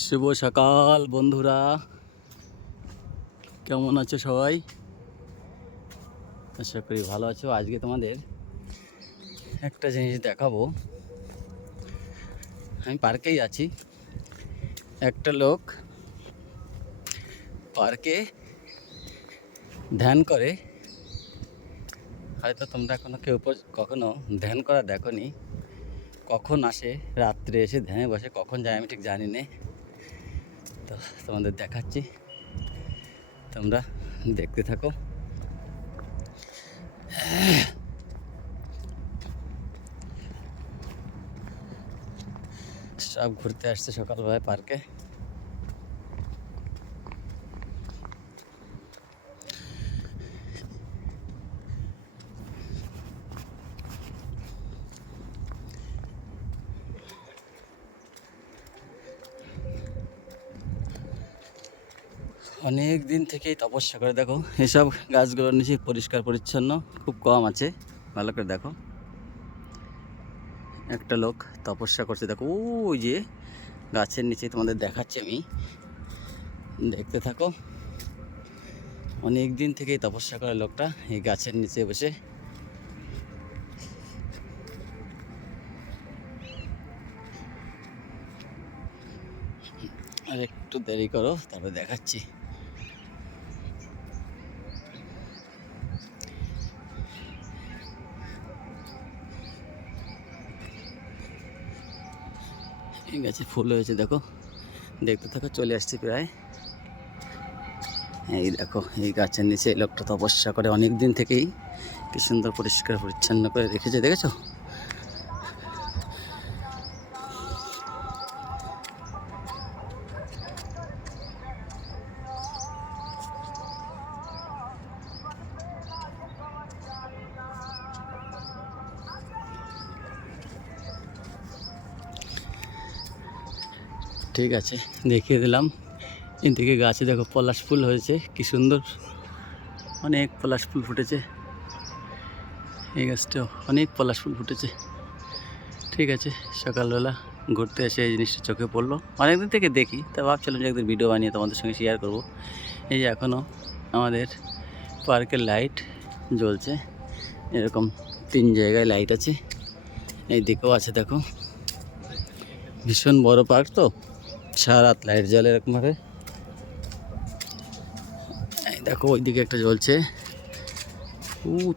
শুভ সকাল বন্ধুরা, কেমন আছো সবাই? আশা করি ভালো আছো। আজকে তোমাদের একটা জিনিস দেখাবো। আমি পার্কেই আছি। একটা লোক পার্কে ধ্যান করে। হয়তো তোমরা কখনো ধ্যান করা দেখোনি। কখন আসে, রাত্রে এসে ধ্যানে বসে, কখন যায় আমি ঠিক জানি না। তো তোমাদের দেখাচ্ছি, তোমরা দেখতে থাকো। সব ঘুরতে আসছে সকালবেলায় পার্কে। অনেক দিন থেকেই তপস্যা করে। দেখো এসব গাছগুলোর নিচে পরিষ্কার পরিচ্ছন্ন খুব কম আছে। ভালো করে দেখো, একটা লোক তপস্যা করছে। দেখো ওই যে গাছের নিচে, তোমাদের দেখাচ্ছি আমি, দেখতে থাকো। অনেক দিন থেকেই তপস্যা করে লোকটা এই গাছের নিচে বসে। আর একটু দেরি করো, তারপরে দেখাচ্ছি। এই গাছে ফুল হয়েছে, দেখো, দেখতে থাকো। চলে আসছে প্রায়। এই দেখো, এই গাছের নিচে এই লোকটা তপস্যা করে অনেক দিন থেকেই। কি সুন্দর পরিষ্কার পরিচ্ছন্ন করে রেখেছে, দেখেছো? ঠিক আছে, দেখিয়ে দিলাম। এদিকে গাছে দেখো পলাশ ফুল হয়েছে, কি সুন্দর, অনেক পলাশ ফুল ফুটেছে। এই গাছটাও অনেক পলাশ ফুল ফুটেছে। ঠিক আছে, সকালবেলা ঘুরতে এসে এই জিনিসটা চোখে পড়লো। অনেকদিন থেকে দেখি, তা ভাবছিলাম যে একদিন ভিডিও বানিয়ে তোমাদের সঙ্গে শেয়ার করব। এই যে এখনও আমাদের পার্কের লাইট জ্বলছে, এরকম 3 জায়গায় লাইট আছে। এই দিকেও আছে, দেখো, ভীষণ বড় পার্ক তো, সারা রাত লাইট জ্বলে এরকমভাবে। এই দেখো ওইদিকে একটা জ্বলছে,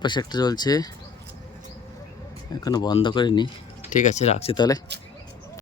পাশে একটা জ্বলছে, এখনো বন্ধ করিনি। ঠিক আছে, রাখছি তাহলে।